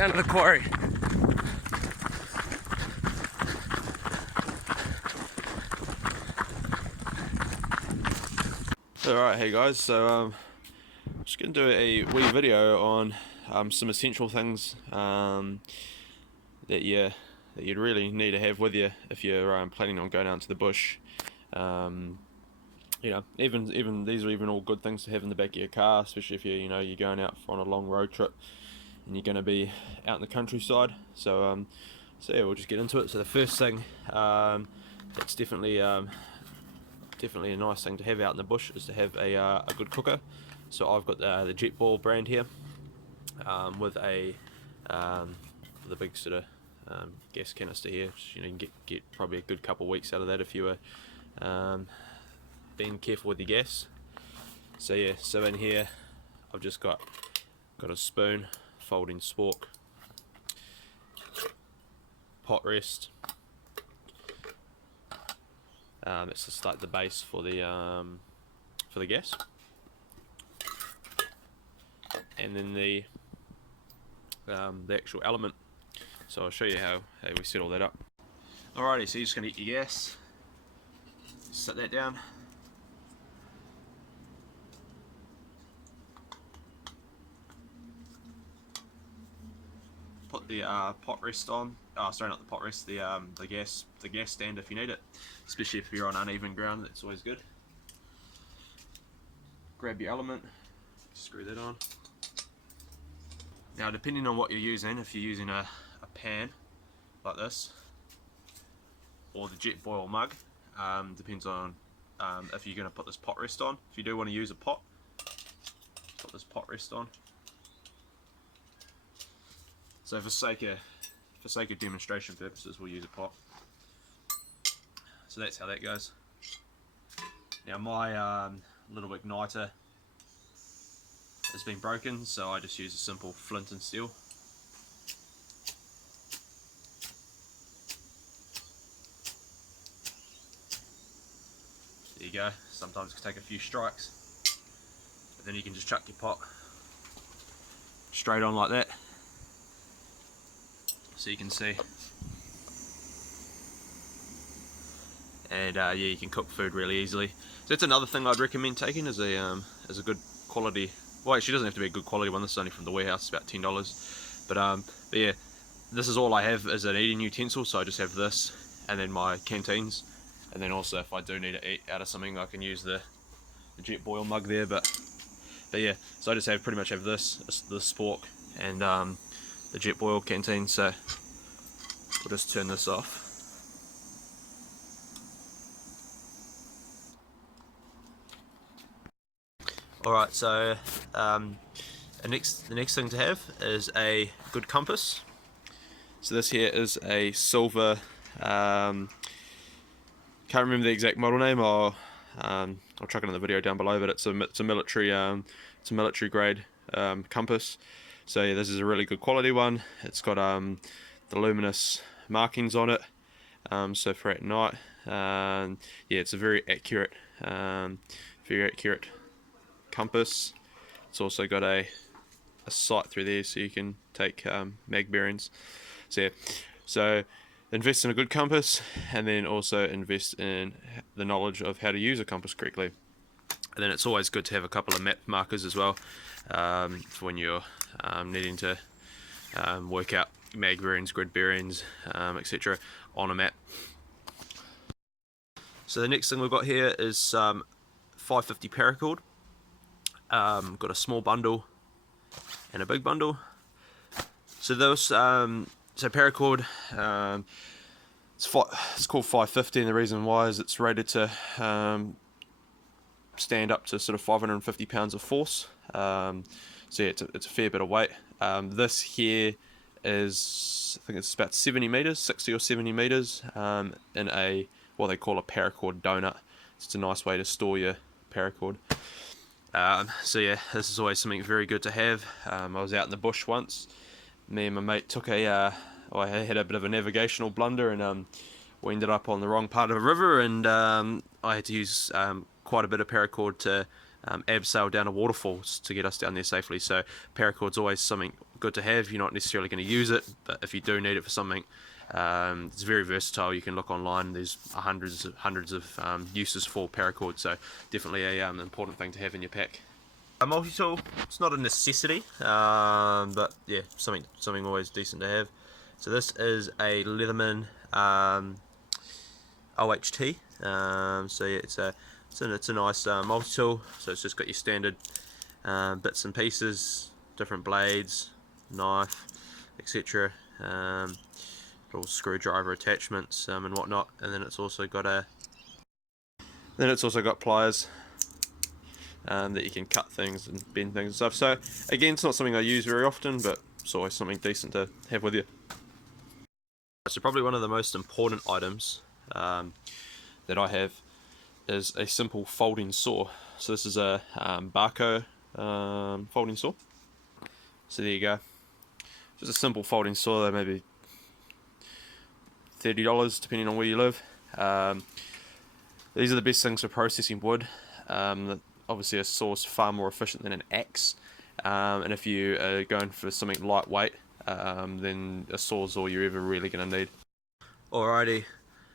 down to the quarry. Alright, hey guys, so I'm just going to do a wee video on some essential things that you'd really need to have with you if you're planning on going out to the bush. You know, even these are even all good things to have in the back of your car, especially if you're going out on a long road trip and you're going to be out in the countryside. So yeah, we'll just get into it. So the first thing, it's definitely a nice thing to have out in the bush, is to have a good cooker. So I've got the Jetboil brand here, with a the big sort of gas canister here. You know, you can get probably a good couple of weeks out of that if you were being careful with your gas. So yeah, so in here I've just got a spoon, folding spork, pot rest. It's just like the base for the gas, and then the actual element. So I'll show you how we set all that up. Alrighty, so you're just going to get your gas, set that down, put the pot rest on. Oh, sorry, not the pot rest. The gas stand if you need it, especially if you're on uneven ground. That's always good. Grab your element, screw that on. Now, depending on what you're using, if you're using a pan like this, or the Jetboil mug, depends on if you're going to put this pot rest on. If you do want to use a pot, put this pot rest on. So for sake of demonstration purposes, we'll use a pot. So that's how that goes. Now my little igniter has been broken, so I just use a simple flint and steel. There you go. Sometimes it can take a few strikes, but then you can just chuck your pot straight on like that, so you can see. And yeah, you can cook food really easily. So that's another thing I'd recommend taking, is a good quality. Well, actually, it doesn't have to be a good quality one. This is only from the warehouse. It's about $10. But yeah, this is all I have as an eating utensil. So I just have this, and then my canteens, and then also if I do need to eat out of something, I can use the Jetboil mug there. But yeah, so I just pretty much have this, the spork, and the Jetboil canteen. So we'll just turn this off. Alright, so the next thing to have is a good compass. So this here is a SILVA, can't remember the exact model name, or I'll chuck it in the video down below, but it's a military grade compass. So yeah, this is a really good quality one. It's got the luminous markings on it, so for at night. Yeah, it's a very accurate compass. It's also got a sight through there, so you can take mag bearings. So yeah, so invest in a good compass, and then also invest in the knowledge of how to use a compass correctly. And then it's always good to have a couple of map markers as well, for when you're needing to work out mag bearings, grid bearings, etc. on a map. So the next thing we've got here is 550 Paracord. Got a small bundle and a big bundle. So those, so Paracord, it's called 550, and the reason why is it's rated to stand up to sort of 550 pounds of force. So yeah, it's a fair bit of weight. This here is, I think it's about 70 meters, 60 or 70 meters, in a what they call a Paracord donut. It's a nice way to store your Paracord. So yeah, this is always something very good to have. I was out in the bush once. Me and my mate took I had a bit of a navigational blunder, and we ended up on the wrong part of a river, and I had to use quite a bit of Paracord to abseil down a waterfalls to get us down there safely. So Paracord's always something good to have. You're not necessarily going to use it, but if you do need it for something, it's very versatile. You can look online. There's hundreds of uses for Paracord, so definitely a important thing to have in your pack. A multi-tool, it's not a necessity, but yeah, something always decent to have. So this is a Leatherman OHT. So yeah, it's a nice multi-tool. So it's just got your standard bits and pieces, different blades, knife, etc. Little screwdriver attachments and whatnot, and then it's also got pliers that you can cut things and bend things and stuff. So again, it's not something I use very often, but it's always something decent to have with you. So probably one of the most important items that I have is a simple folding saw. So this is a Bahco folding saw. So there you go. Just a simple folding saw, that maybe $30 depending on where you live. These are the best things for processing wood. Obviously a saw is far more efficient than an axe, and if you are going for something lightweight, then a saw is all you're ever really going to need. Alrighty,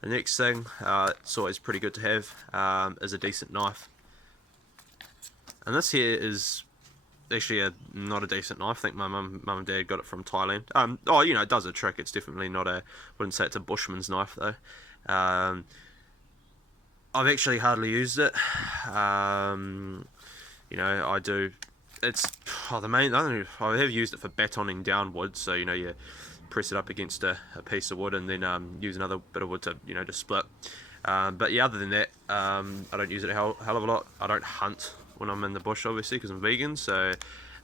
the next thing it's always pretty good to have is a decent knife. And this here is actually not a decent knife. I think my mum and dad got it from Thailand. Oh, you know, it does a trick. It's definitely not wouldn't say it's a bushman's knife though. I've actually hardly used it. You know, I do. It's I have used it for batoning down wood. So you know, you press it up against a piece of wood and then use another bit of wood to to split. But yeah, other than that, I don't use it a hell of a lot. I don't hunt when I'm in the bush, obviously, because I'm vegan. So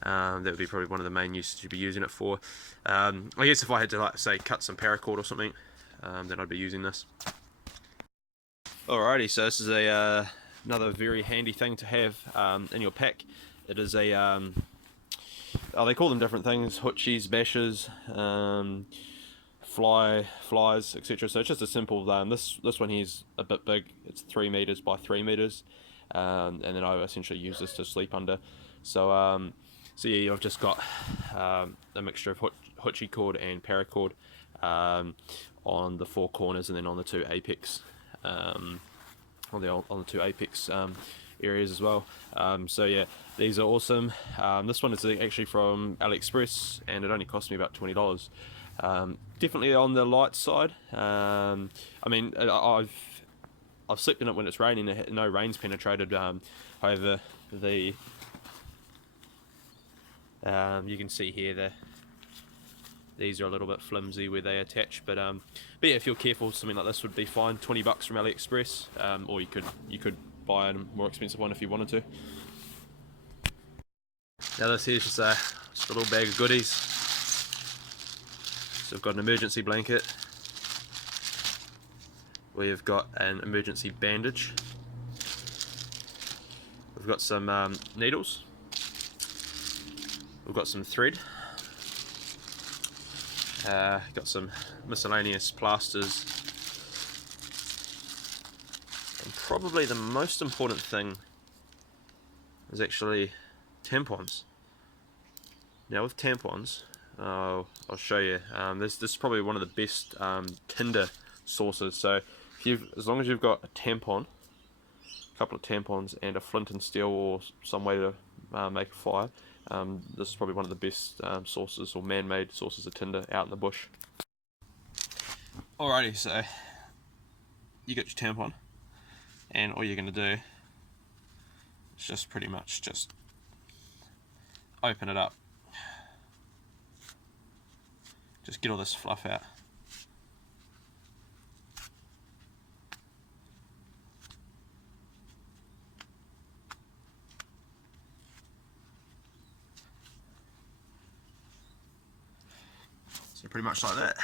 that would be probably one of the main uses you'd be using it for. I guess if I had to, like, say, cut some paracord or something, then I'd be using this. Alrighty, so this is another very handy thing to have in your pack. It is a they call them different things: hoochies, bashes, flies, etc. So it's just a simple. This one here is a bit big. It's 3 meters by 3 meters, and then I essentially use this to sleep under. So so yeah, I've just got a mixture of hoochie cord and paracord on the 4 corners, and then on the 2 apex. On the 2 apex areas as well. So yeah, these are awesome. This one is actually from AliExpress, and it only cost me about $20. Definitely on the light side. I mean, I've slept in it when it's raining. No rain's penetrated. However, the you can see here these are a little bit flimsy where they attach, but yeah, if you're careful, something like this would be fine. $20 from AliExpress, or you could buy a more expensive one if you wanted to. Now this here's just a little bag of goodies. So we've got an emergency blanket. We've got an emergency bandage. We've got some needles. We've got some thread. Got some miscellaneous plasters, and probably the most important thing is actually tampons. Now with tampons, I'll show you. This is probably one of the best tinder sources. So as long as you've got a tampon, a couple of tampons, and a flint and steel or some way to make a fire, this is probably one of the best sources, or man-made sources of tinder out in the bush. Alrighty, so you got your tampon, and all you're going to do is just pretty much just open it up. Just get all this fluff out. So pretty much like that.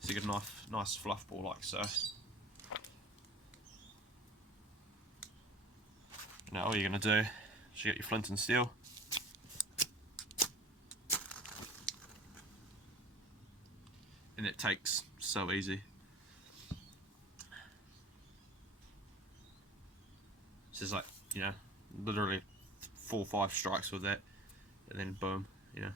So you get a nice fluff ball like so. Now all you're going to do is you get your flint and steel. And it takes so easy. This is like you know, literally 4 or 5 strikes with that, and then boom, you know.